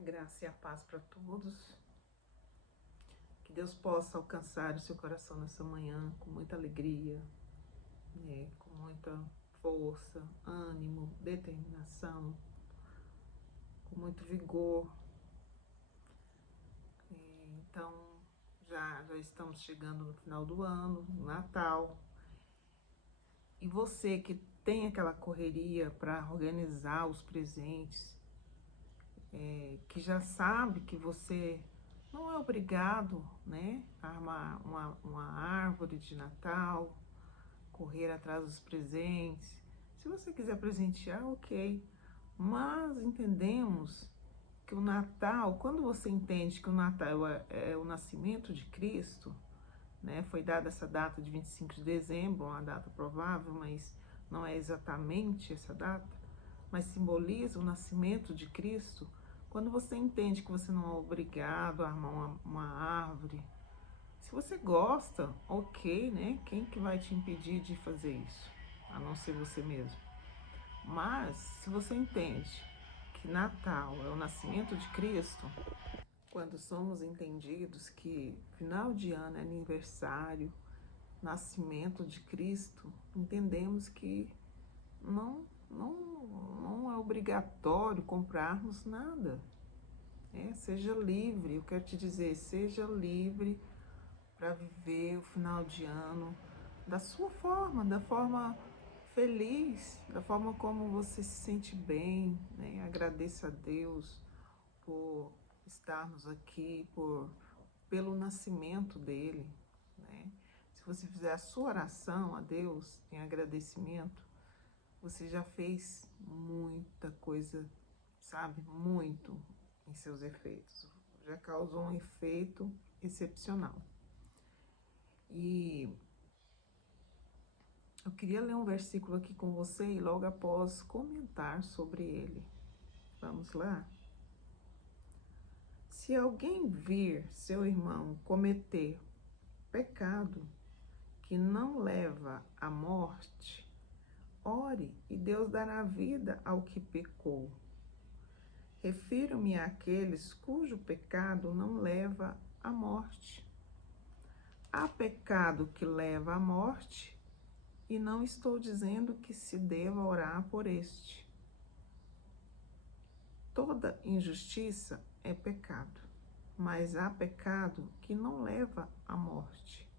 graça e a paz para todos. Que Deus possa alcançar o seu coração nessa manhã com muita alegria, com muita força, ânimo, determinação, com muito vigor. Então, já estamos chegando no final do ano, no Natal. E você que tem aquela correria para organizar os presentes, que já sabe que você não é obrigado, a armar uma árvore de Natal, correr atrás dos presentes. Se você quiser presentear, ok. Mas entendemos que o Natal, quando você entende que o Natal é o nascimento de Cristo, foi dada essa data de 25 de dezembro, uma data provável, mas não é exatamente essa data, mas simboliza o nascimento de Cristo. Quando você entende que você não é obrigado a armar uma árvore, se você gosta, ok, Quem que vai te impedir de fazer isso? A não ser você mesmo. Mas, se você entende que Natal é o nascimento de Cristo, quando somos entendidos que final de ano é aniversário, nascimento de Cristo, entendemos que não é obrigatório comprarmos nada. Seja livre, eu quero te dizer, seja livre para viver o final de ano da sua forma, da forma feliz, da forma como você se sente bem, Agradeça a Deus por estarmos aqui, pelo nascimento dele, Se você fizer a sua oração a Deus em agradecimento, você já fez muita coisa, sabe? Muito em seus efeitos. Já causou um efeito excepcional. E eu queria ler um versículo aqui com você e logo após comentar sobre ele. Vamos lá? Se alguém vir seu irmão cometer pecado que não leva à morte, ore e Deus dará vida ao que pecou. Refiro-me àqueles cujo pecado não leva à morte. Há pecado que leva à morte, e não estou dizendo que se deva orar por este. Toda injustiça é pecado, mas há pecado que não leva à morte.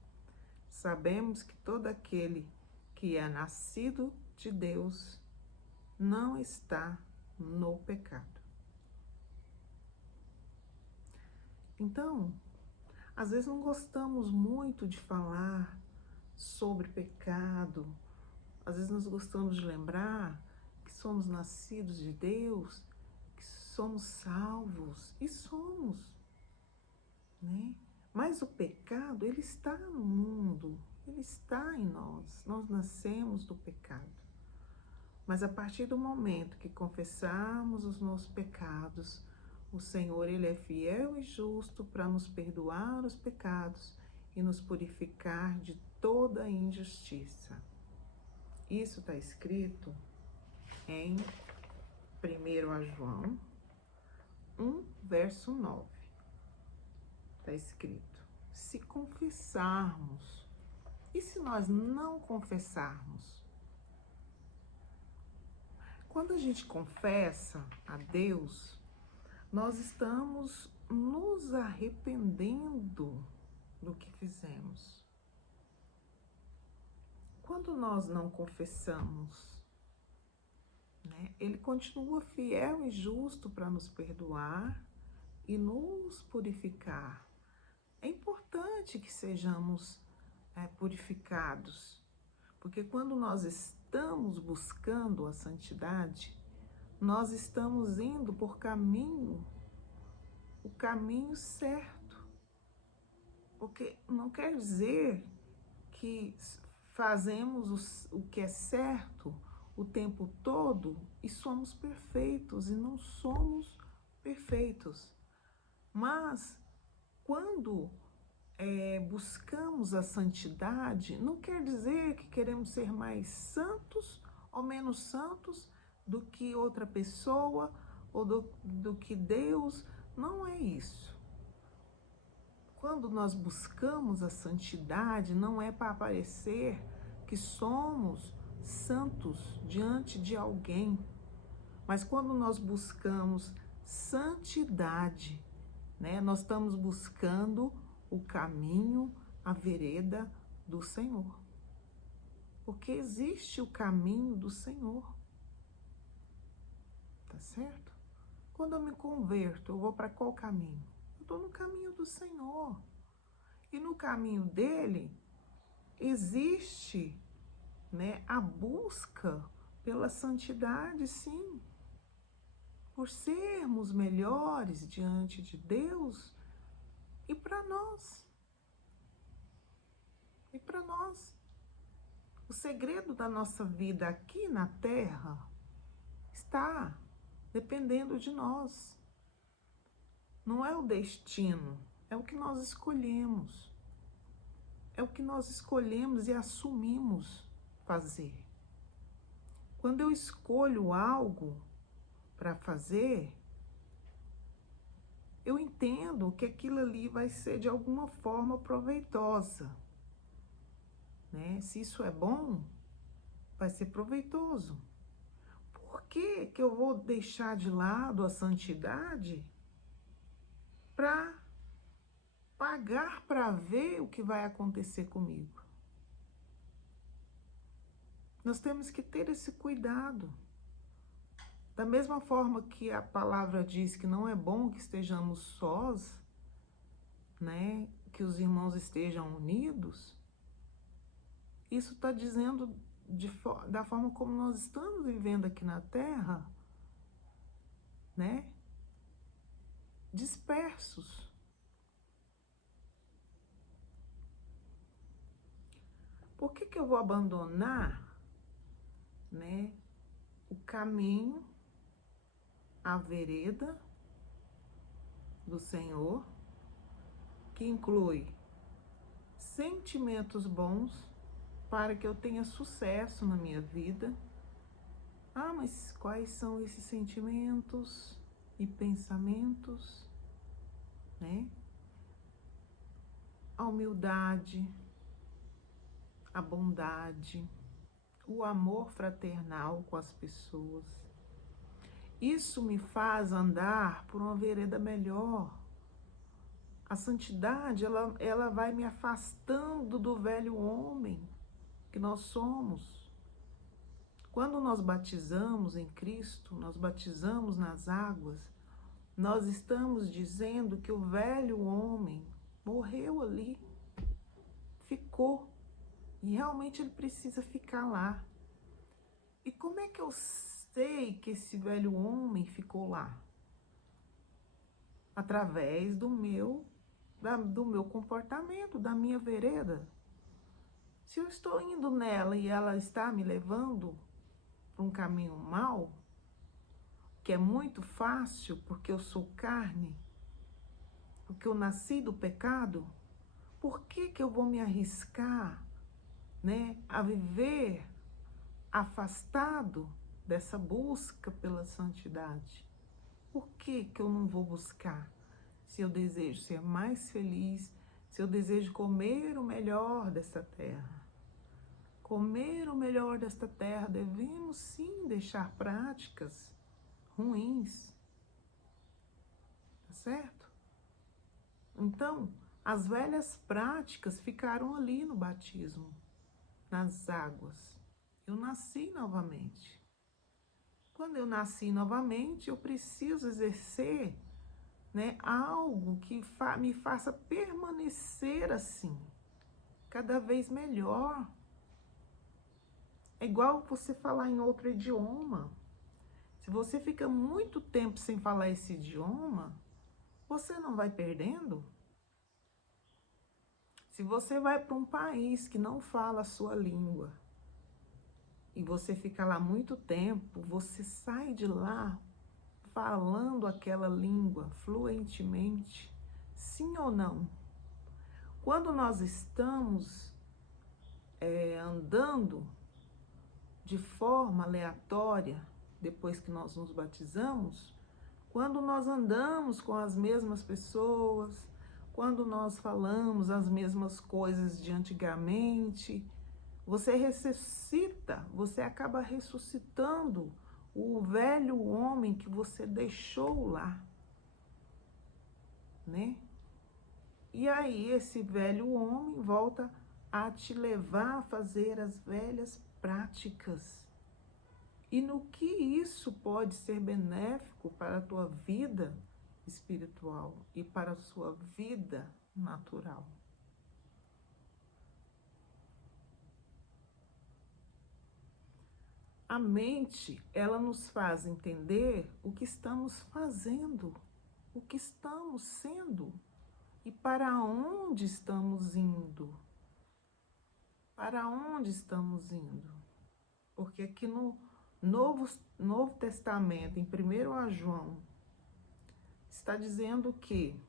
Sabemos que todo aquele que é nascido de Deus não está no pecado. Então, às vezes não gostamos muito de falar sobre pecado, às vezes nós gostamos de lembrar que somos nascidos de Deus, que somos salvos, e somos, Mas o pecado, ele está no mundo, ele está em nós nascemos do pecado. Mas a partir do momento que confessarmos os nossos pecados, o Senhor, ele é fiel e justo para nos perdoar os pecados e nos purificar de toda injustiça. Isso está escrito em 1 João 1, verso 9. Está escrito: se confessarmos, e se nós não confessarmos? Quando a gente confessa a Deus, nós estamos nos arrependendo do que fizemos. Quando nós não confessamos, Ele continua fiel e justo para nos perdoar e nos purificar. É importante que sejamos purificados, porque quando nós estamos buscando a santidade, nós estamos indo por o caminho certo. Porque não quer dizer que fazemos o que é certo o tempo todo e somos perfeitos, e não somos perfeitos. Mas quando buscamos a santidade, não quer dizer que queremos ser mais santos ou menos santos do que outra pessoa, ou do que Deus. Não é isso. Quando nós buscamos a santidade, não é para parecer que somos santos diante de alguém, mas quando nós buscamos santidade, né, nós estamos buscando o caminho, a vereda do Senhor. Porque existe o caminho do Senhor. Tá certo? Quando eu me converto, eu vou para qual caminho? Eu estou no caminho do Senhor. E no caminho dele existe, né, a busca pela santidade, sim. Por sermos melhores diante de Deus e para nós. E para nós. O segredo da nossa vida aqui na Terra está dependendo de nós. Não é o destino, é o que nós escolhemos. É o que nós escolhemos e assumimos fazer. Quando eu escolho algo para fazer, eu entendo que aquilo ali vai ser de alguma forma proveitosa, né? Se isso é bom, vai ser proveitoso. Por que que eu vou deixar de lado a santidade para pagar para ver o que vai acontecer comigo? Nós temos que ter esse cuidado. Da mesma forma que a palavra diz que não é bom que estejamos sós, né? Que os irmãos estejam unidos, isso está dizendo da forma como nós estamos vivendo aqui na Terra, né? Dispersos. Por que que eu vou abandonar, né, o caminho, a vereda do Senhor, que inclui sentimentos bons para que eu tenha sucesso na minha vida? Ah, mas quais são esses sentimentos e pensamentos, né? A humildade, a bondade, o amor fraternal com as pessoas. Isso me faz andar por uma vereda melhor. A santidade, ela vai me afastando do velho homem que nós somos. Quando nós batizamos em Cristo, nós batizamos nas águas, nós estamos dizendo que o velho homem morreu ali, ficou, e realmente ele precisa ficar lá. E como é que eu sei que esse velho homem ficou lá? Através do meu comportamento, da minha vereda. Se eu estou indo nela e ela está me levando para um caminho mau, que é muito fácil porque eu sou carne, porque eu nasci do pecado, por que que eu vou me arriscar, né, a viver afastado dessa busca pela santidade? Por que que eu não vou buscar? Se eu desejo ser mais feliz, se eu desejo comer o melhor dessa terra. Comer o melhor desta terra, devemos sim deixar práticas ruins. Tá certo? Então, as velhas práticas ficaram ali no batismo, nas águas. Eu nasci novamente. Quando eu nasci novamente, eu preciso exercer, né, algo que me faça permanecer assim, cada vez melhor. É igual você falar em outro idioma. Se você fica muito tempo sem falar esse idioma, você não vai perdendo? Se você vai para um país que não fala a sua língua e você fica lá muito tempo, você sai de lá falando aquela língua fluentemente, sim ou não? Quando nós estamos andando de forma aleatória, depois que nós nos batizamos, quando nós andamos com as mesmas pessoas, quando nós falamos as mesmas coisas de antigamente, você ressuscita, você acaba ressuscitando o velho homem que você deixou lá, né? E aí esse velho homem volta a te levar a fazer as velhas práticas. E no que isso pode ser benéfico para a tua vida espiritual e para a sua vida natural? A mente, ela nos faz entender o que estamos fazendo, o que estamos sendo e para onde estamos indo. Para onde estamos indo? Porque aqui no Novo Testamento, em 1 João, está dizendo que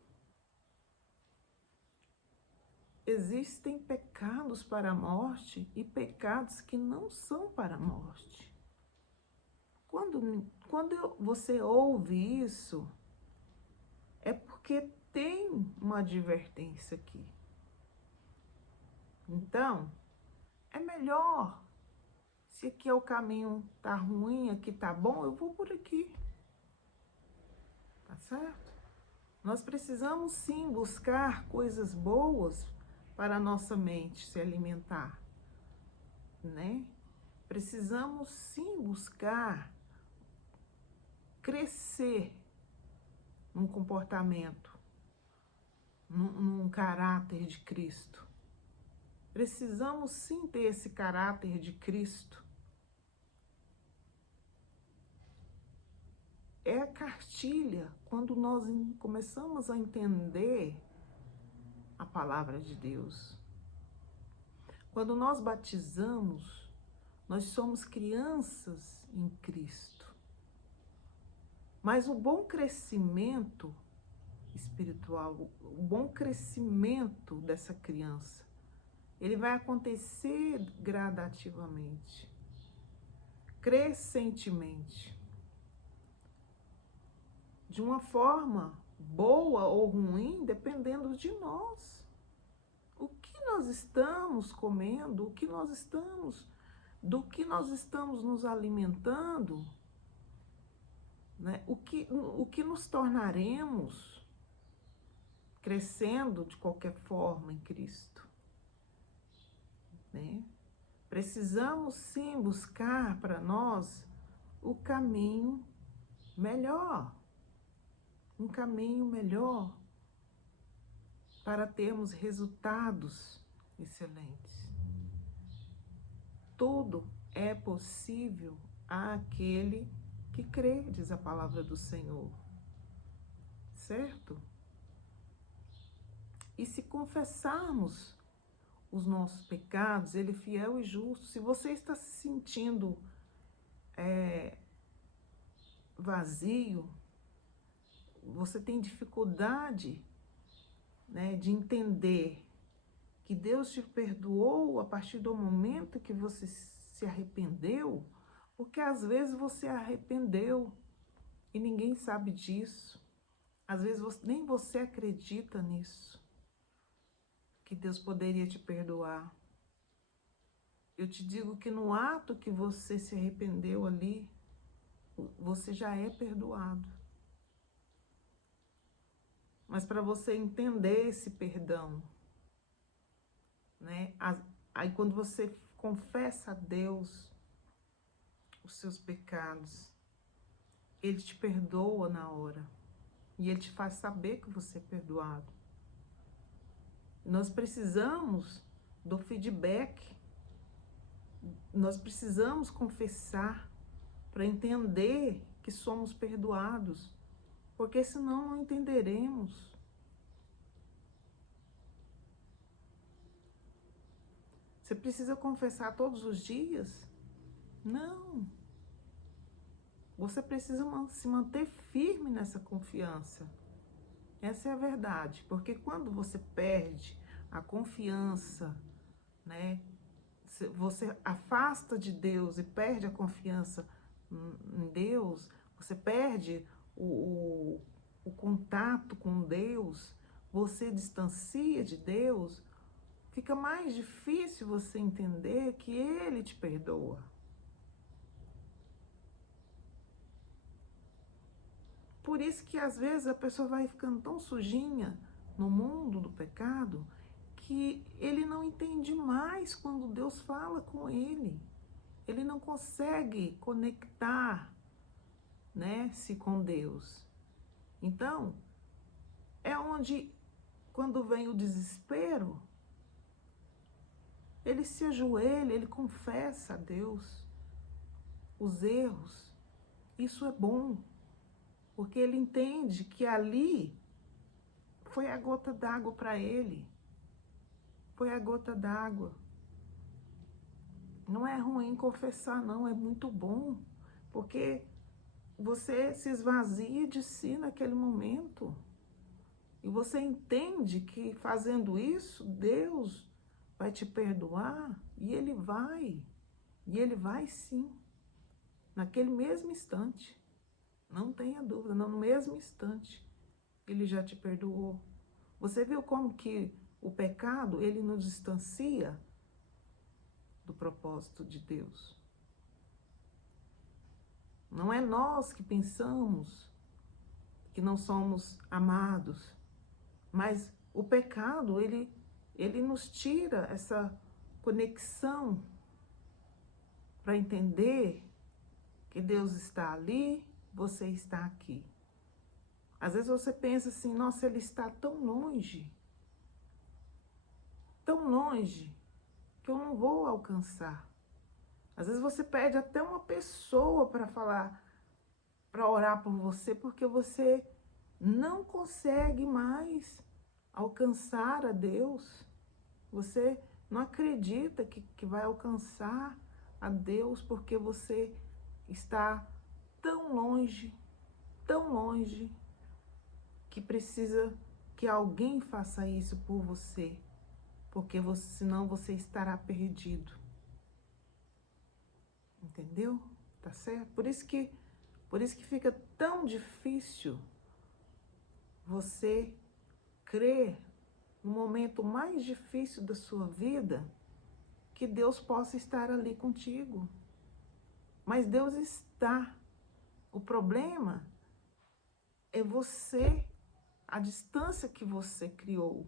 existem pecados para a morte e pecados que não são para a morte. Quando você ouve isso, é porque tem uma advertência aqui. Então, é melhor, se aqui é o caminho tá ruim, aqui tá bom, eu vou por aqui. Tá certo? Nós precisamos sim buscar coisas boas para a nossa mente se alimentar, né? Precisamos sim buscar crescer num comportamento, num caráter de Cristo. Precisamos sim ter esse caráter de Cristo. É a cartilha quando nós começamos a entender a palavra de Deus. Quando nós batizamos, nós somos crianças em Cristo. Mas o bom crescimento espiritual, o bom crescimento dessa criança, ele vai acontecer gradativamente, crescentemente, de uma forma boa ou ruim, dependendo de nós. O que nós estamos comendo, do que nós estamos nos alimentando, né? O que nos tornaremos crescendo de qualquer forma em Cristo, né? Precisamos sim buscar para nós o caminho melhor, um caminho melhor para termos resultados excelentes. Tudo é possível àquele que crê, diz a palavra do Senhor, certo? E se confessarmos os nossos pecados, Ele é fiel e justo. Se você está se sentindo vazio, você tem dificuldade, né, de entender que Deus te perdoou a partir do momento que você se arrependeu, porque às vezes você arrependeu e ninguém sabe disso. Às vezes nem você acredita nisso, que Deus poderia te perdoar. Eu te digo que no ato que você se arrependeu ali, você já é perdoado. Mas para você entender esse perdão, né? Aí quando você confessa a Deus os seus pecados, Ele te perdoa na hora. E Ele te faz saber que você é perdoado. Nós precisamos do feedback. Nós precisamos confessar para entender que somos perdoados. Porque senão não entenderemos. Você precisa confessar todos os dias? Não. Você precisa se manter firme nessa confiança. Essa é a verdade. Porque quando você perde a confiança, né? Você afasta de Deus e perde a confiança em Deus, você perde o, o contato com Deus, você distancia de Deus, fica mais difícil você entender que Ele te perdoa. Por isso que às vezes a pessoa vai ficando tão sujinha no mundo do pecado que ele não entende mais quando Deus fala com ele. Ele não consegue conectar, né, se com Deus. Então, é onde, quando vem o desespero, ele se ajoelha, ele confessa a Deus os erros. Isso é bom, porque ele entende que ali foi a gota d'água para ele. Foi a gota d'água. Não é ruim confessar, não, é muito bom, porque você se esvazia de si naquele momento. E você entende que fazendo isso, Deus vai te perdoar, e Ele vai sim, naquele mesmo instante. Não tenha dúvida, no mesmo instante, Ele já te perdoou. Você viu como que o pecado, ele nos distancia do propósito de Deus? Não é nós que pensamos que não somos amados, mas o pecado, ele nos tira essa conexão para entender que Deus está ali, você está aqui. Às vezes você pensa assim, nossa, Ele está tão longe, que eu não vou alcançar. Às vezes você pede até uma pessoa para falar, para orar por você, porque você não consegue mais alcançar a Deus. Você não acredita que vai alcançar a Deus porque você está tão longe, que precisa que alguém faça isso por você, porque senão você estará perdido. Entendeu? Tá certo? Por isso que fica tão difícil você crer no momento mais difícil da sua vida que Deus possa estar ali contigo. Mas Deus está. O problema é você, a distância que você criou,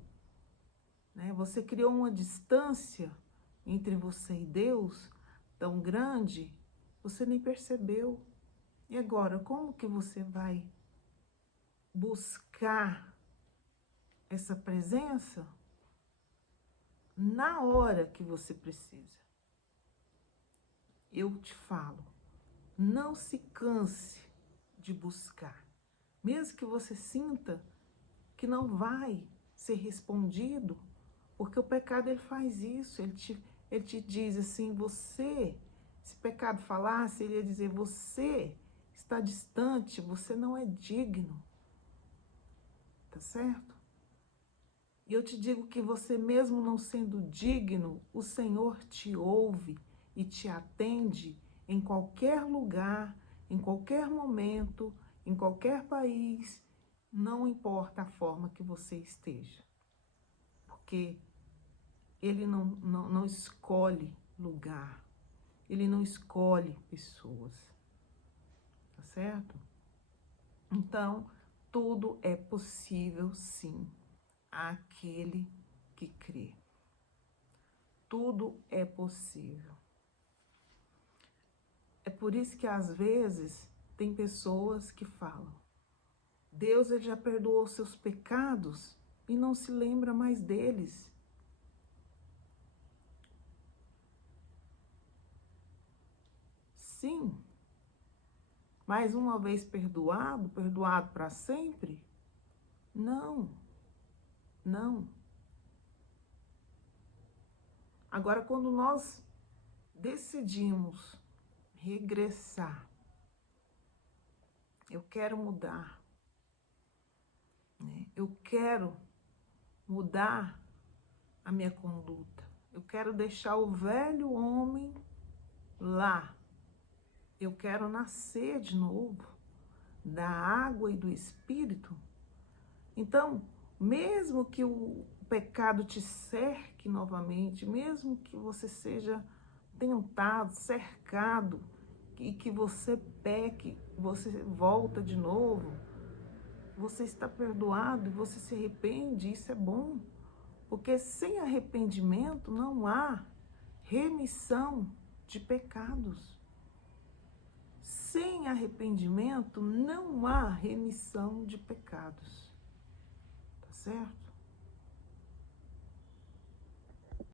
né? Você criou uma distância entre você e Deus tão grande, você nem percebeu. E agora, como que você vai buscar essa presença na hora que você precisa? Eu te falo, não se canse de buscar. Mesmo que você sinta que não vai ser respondido, porque o pecado ele faz isso, ele te diz assim, você, se pecado falasse, ele ia dizer, você está distante, você não é digno, tá certo? E eu te digo que você mesmo não sendo digno, o Senhor te ouve e te atende em qualquer lugar, em qualquer momento, em qualquer país, não importa a forma que você esteja. Porque Ele não escolhe lugar, Ele não escolhe pessoas, tá certo? Então, tudo é possível sim, àquele que crê. Tudo é possível. É por isso que às vezes tem pessoas que falam, Deus ele já perdoou seus pecados e não se lembra mais deles. Sim, mais uma vez perdoado para sempre? Não, não. Agora, quando nós decidimos regressar, eu quero mudar, né? Eu quero mudar a minha conduta, eu quero deixar o velho homem lá, eu quero nascer de novo, da água e do Espírito. Então, mesmo que o pecado te cerque novamente, mesmo que você seja tentado, cercado, e que você peque, você volta de novo, você está perdoado e você se arrepende, isso é bom. Porque sem arrependimento não há remissão de pecados. Sem arrependimento não há remissão de pecados. Tá certo?